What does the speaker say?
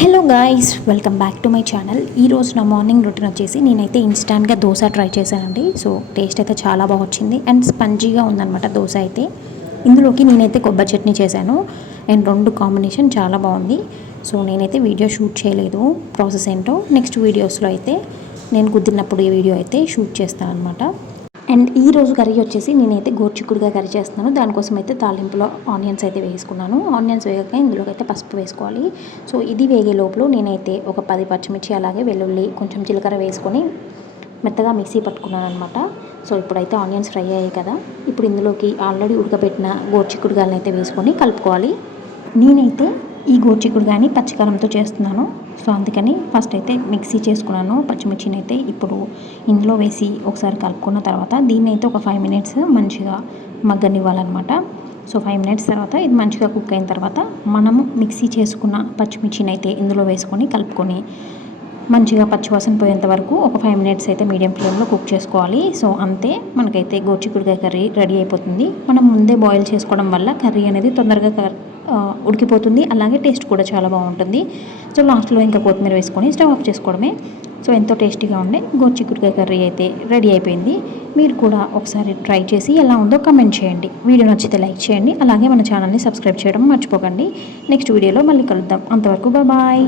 Hello guys, welcome back to my channel. ఈరోజు నా morning routine వచ్చేసి నేనైతే ఇన్స్టాంట్గా దోశ ట్రై చేశానండి. సో టేస్ట్ అయితే చాలా బాగా వచ్చింది అండ్ స్పంజీగా ఉందన్నమాట దోశ అయితే. ఇందులోకి నేనైతే కొబ్బరి చట్నీ చేశాను అండ్ రెండు కాంబినేషన్ చాలా బాగుంది. సో నేనైతే వీడియో షూట్ చేయలేదు, ప్రాసెస్ ఏంటో నెక్స్ట్ వీడియోస్లో అయితే నేను కుదిరినప్పుడు ఈ వీడియో అయితే షూట్ చేస్తాను అనమాట. అండ్ ఈ రోజు కర్రీ వచ్చేసి నేనైతే గోరుచిక్కుడుగా కర్రీ చేస్తున్నాను. దానికోసం అయితే తాలింపులో ఆనియన్స్ అయితే వేసుకున్నాను. ఆనియన్స్ వేయక ఇందులోకి అయితే పసుపు వేసుకోవాలి. సో ఇది వేగే లోపల నేనైతే ఒక 10 పచ్చిమిర్చి అలాగే వెల్లుల్లి కొంచెం జీలకర్ర వేసుకొని మెత్తగా మిక్సీ పట్టుకున్నాను అనమాట. సో ఇప్పుడైతే ఆనియన్స్ ఫ్రై అయ్యాయి కదా, ఇప్పుడు ఇందులోకి ఆల్రెడీ ఉడకబెట్టిన గోరుచిక్కుడుగాయలను అయితే వేసుకొని కలుపుకోవాలి. నేనైతే ఈ గోరుచిక్కుడుగాయని పచ్చికారంతో చేస్తున్నాను. సో అందుకని ఫస్ట్ అయితే మిక్సీ చేసుకున్నాను పచ్చిమిర్చిని అయితే. ఇప్పుడు ఇందులో వేసి ఒకసారి కలుపుకున్న తర్వాత దీన్ని అయితే ఒక 5 మినిట్స్ మంచిగా మగ్గనివ్వాలన్నమాట. సో 5 మినిట్స్ తర్వాత ఇది మంచిగా కుక్ అయిన తర్వాత మనము మిక్సీ చేసుకున్న పచ్చిమిర్చిని అయితే ఇందులో వేసుకొని కలుపుకొని మంచిగా పచ్చివాసన పోయేంత వరకు ఒక 5 మినిట్స్ అయితే మీడియం ఫ్లేమ్లో కుక్ చేసుకోవాలి. సో అంతే, మనకైతే గోరుచిక్కుడుకాయ కర్రీ రెడీ అయిపోతుంది. మనం ముందే బాయిల్ చేసుకోవడం వల్ల కర్రీ అనేది తొందరగా ఉడికిపోతుంది, అలాగే టేస్ట్ కూడా చాలా బాగుంటుంది. సో లాస్ట్లో ఇంకా కొత్తిమీర వేసుకొని స్టవ్ ఆఫ్ చేసుకోవడమే. సో ఎంతో టేస్టీగా ఉండే గోరుచిక్కుడుకాయ కర్రీ అయితే రెడీ అయిపోయింది. మీరు కూడా ఒకసారి ట్రై చేసి ఎలా ఉందో కమెంట్ చేయండి. వీడియో నచ్చితే లైక్ చేయండి, అలాగే మన ఛానల్ని సబ్స్క్రైబ్ చేయడం మర్చిపోకండి. నెక్స్ట్ వీడియోలో మళ్ళీ కలుద్దాం. అంతవరకు బాయ్.